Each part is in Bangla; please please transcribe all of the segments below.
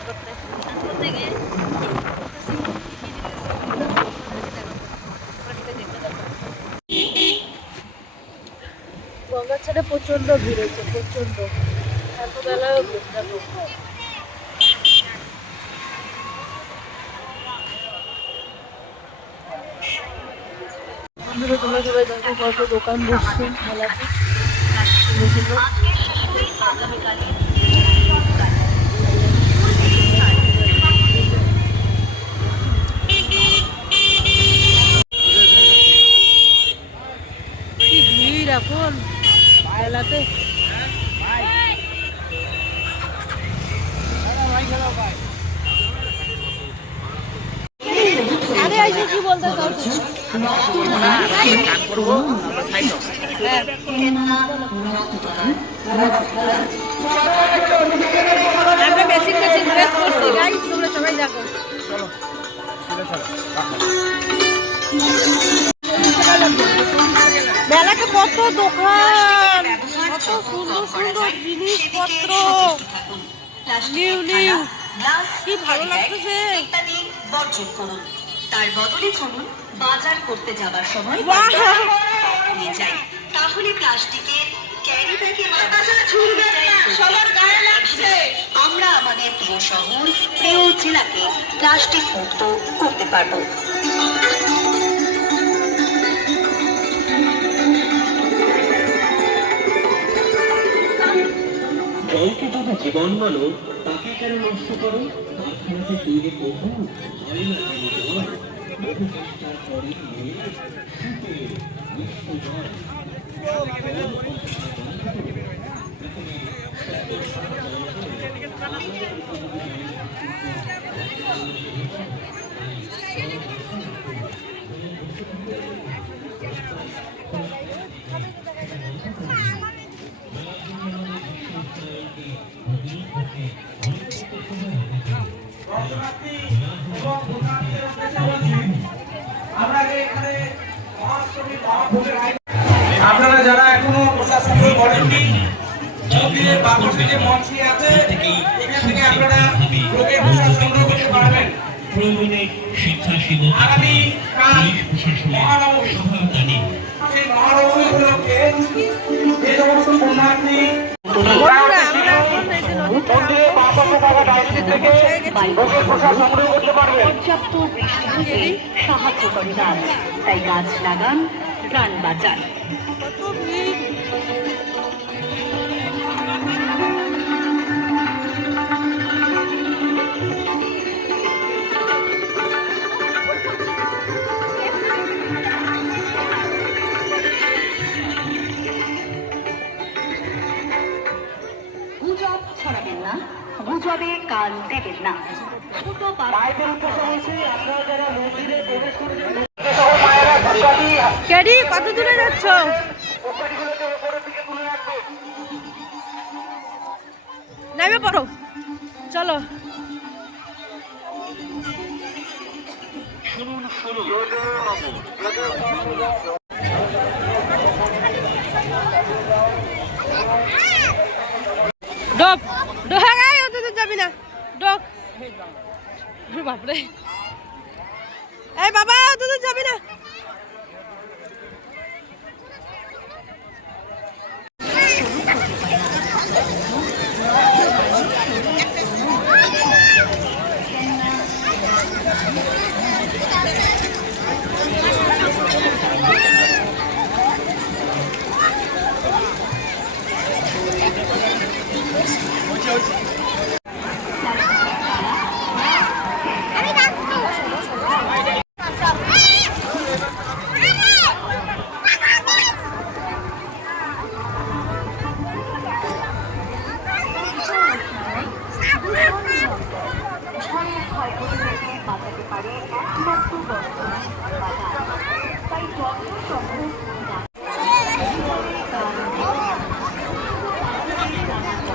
স্নান করতে গিয়ে গঙ্গার ছাড়ে প্রচন্ড ভিড় হচ্ছে, প্রচন্ড। এত বেলায় ভিড় দেখো। বন্ধুরা তোমরা সবাই দেখো কত দোকান বসছে মেলাতে। কি ভিড় এখন মেলাতে। আরে আইসে কি বলতে চাও তুমি? আমরা বেসিক বেসিক ড্রেস করছি গাইস, তোমরা সবাই দেখো। মেলাতে কত দোকান, কত সুন্দর সুন্দর জিনিসপত্র, নিউ নিউ, কি ভালো লাগতেছে। তার বদলে চলুন বাজার করতে যাবার সময় নিয়ে যাই, তাহলে প্লাস্টিকের ক্যারি ব্যাগে সবার গায়ে লাগছে। আমরা আমাদের প্রিয় শহর, প্রিয় জেলাকে প্লাস্টিক মুক্ত করতে পারবো। জলকে যদি জীবন বলো, তাকে কেন নষ্ট করো? কারখানাতে তৈরি বহু হয় না কেন জল? বহু চেষ্টার পরে আপনারা যারা এখনো প্রশাসন করেননি, মন্দিরের বাবু থেকে মঞ্চে আছে, এখান থেকে আপনারা লোকে প্রসাদ সংগ্রহ করতে পারবেন। আগামী কাল মহানবমী, সেই মহানবমী উপলক্ষে যে সমস্ত পুণ্যার্থী পর্যাপ্ত বৃষ্টি হতে সাহায্য করে গাছ, তাই গাছ লাগান, প্রাণ বাঁচান। গুজব ছড়াবেন না, গুজবে কান দেবেন না। ক্যাডি কত দূরে যাচ্ছ? নেমে পড়ো, চলো। ডোক ডোক গাই, অত দূর যাবি না, ডোক। বাপরে, এই বাবা অত দূর যাবি না।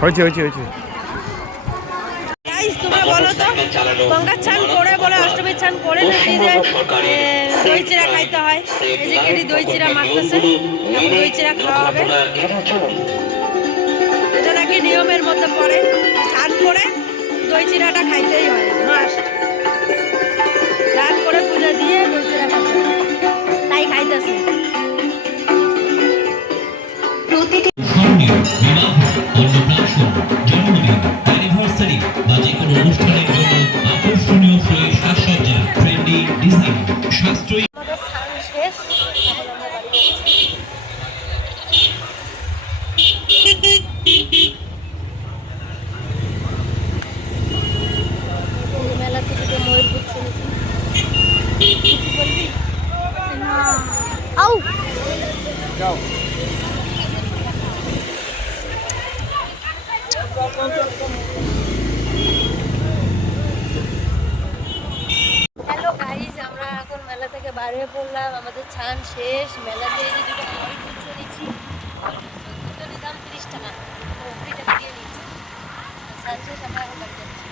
হয়েছে হয়েছে হয়েছে। তোমরা বলো তো, গঙ্গার চান করে বলে অষ্টমীর চান করে নাকি যে দই চিরা খাইতে হয়? এই যে কেডি দই চিরা মাখতেছে, এখন দই চিরা খাওয়া হবে। এটা নাকি নিয়মের মধ্যে পড়ে, চান করে দই দই চিড়াটা খাইতেই হয়, মাস্ট। চান করে পুজো দিয়ে দই চিড়া খাইতে হয়, তাই খাইতেছে। প্রতিটি স্মরণীয় বিবাহ, অন্নপ্রাশন, জন্মদিন, অ্যানিভার্সারি বা যে কোনো অনুষ্ঠানের জন্য আকর্ষণীয় ফ্রেশ সাজসজ্জা, ট্রেন্ডি ডিজাইন, সাশ্রয়ী আমাদের স্নান শেষ, এখন আমরা বাড়ি যাচ্ছি। মেলা থেকে যে ময়ূরপুর চলেছি, কিছু বলবি? না, আউ হ্যালো গাইস, আমরা এখন মেলা থেকে বার হয়ে পড়লাম। আমাদের ছান শেষ। মেলাতে এই যে দুটো ময়ূরপুর নিচ্ছি, দুটোর দাম 30 টাকা, তো 20 টাকা দিয়ে নিচ্ছি। ছান শেষ, আমরা এখন বাড়ি যাচ্ছি।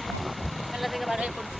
মেলা থেকে বার হয়ে পড়ছি।